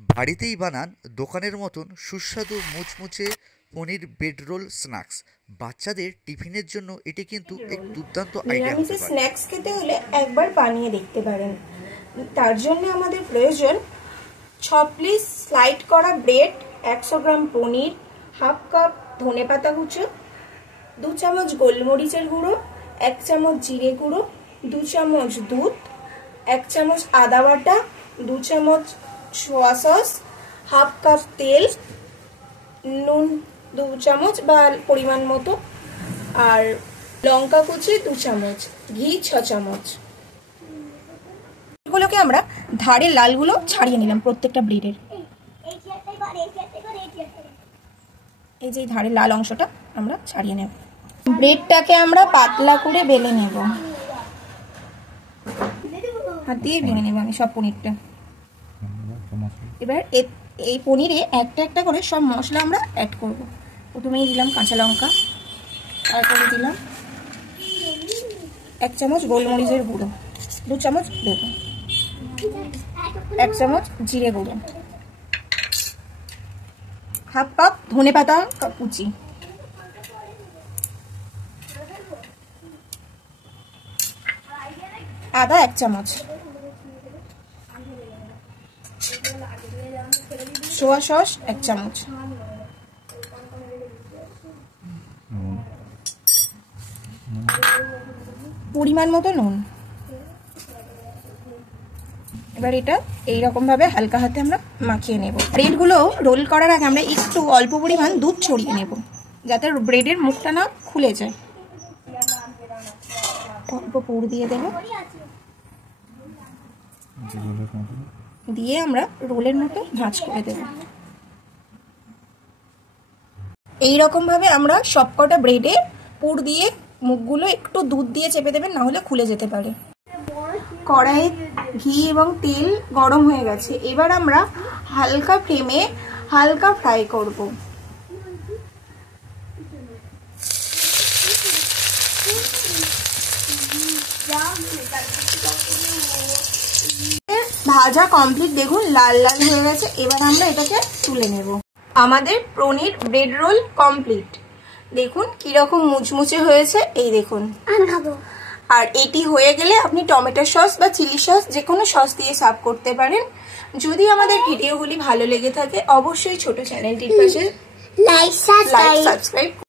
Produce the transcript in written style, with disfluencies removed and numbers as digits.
বাড়িতেই বানান দোকানের মতন সুস্বাদু মুচমুচে পনির ব্রেড রোল স্ন্যাক্স। বাচ্চাদের টিফিনের জন্য এটি কিন্তু এক দুর্দান্ত আইডিয়া হতে পারে। স্ন্যাক্স খেতে হলে একবার বানিয়ে দেখতে পারেন। তার জন্য আমাদের প্রয়োজন 6 পিস স্লাইড করা ব্রেড, 100 গ্রাম পনির, হাফ কাপ ধনেপাতা কুচো, 2 চামচ গোলমরিচের গুঁড়ো, 1 চামচ জিরে গুঁড়ো, 2 চামচ দুধ, 1 চামচ আদা বাটা, 2 চামচ সোয়া সস, হাফ কাপ তেল, নুন 2 চামচ বা পরিমাণ মতো, আর লঙ্কা কুচি 2 চামচ, ঘি 6 চামচ। এগুলোকে আমরা ধারের লালগুলো ছাড়িয়ে নিলাম প্রত্যেকটা ব্রেডের। এই যে ধারের লাল অংশটা আমরা ছাড়িয়ে নেব। ব্রেডটাকে আমরা পাতলা করে বেলে নেব, হাত দিয়ে ভেঙে নেব আমি সব পনিরটা। এবার এই পনিরে একটা একটা করে সব মশলা আমরা অ্যাড করব। প্রথমেই দিলাম কাঁচা লঙ্কা, তারপরে দিলাম 1 চামচ গোলমরিচের গুঁড়ো, 2 চামচ দেবো, 1 চামচ জিরে গুঁড়ো, হাফ কাপ ধনেপাতা কুচি, আদা 1 চামচ, সোয়া সস 1 চামচ, পরিমাণ মতো নুন। এবার এটা এইরকম ভাবে হালকা হাতে আমরা মাখিয়ে নেব। ব্রেডগুলো রোল করার আগে আমরা একটু অল্প পরিমাণ দুধ ছড়িয়ে নেব, যাতে ব্রেডের মুখটা না খুলে যায়। অল্প পুর দিয়ে দেব, দিয়ে আমরা রোলের মতো ভাঁজ করে দেব। এইরকম ভাবে আমরা সবকটা ব্রেডে পুর দিয়ে মুখগুলো একটু দুধ দিয়ে চেপে দেবেন, না হলে খুলে যেতে পারে। কড়াইয়ে ঘি এবং তেল গরম হয়ে গেছে, এবার আমরা হালকা ফ্লেমে হালকা ফ্রাই করব। ভাজা কমপ্লিট, দেখুন লাল লাল হয়ে গেছে। এবার আমরা এটাকে তুলে নেব। আমাদের পনির ব্রেড রোল কমপ্লিট। দেখুন কিরকম মুচমুচে হয়েছে, এই দেখুন। আর এটি হয়ে গেলে আপনি টমেটো সস বা চিলি সস যে কোনো সস দিয়ে সার্ভ করতে পারেন। যদি আমাদের ভিডিওগুলি ভালো লেগে থাকে অবশ্যই ছোট চ্যানেলটির পাশে লাইক সাবস্ক্রাইব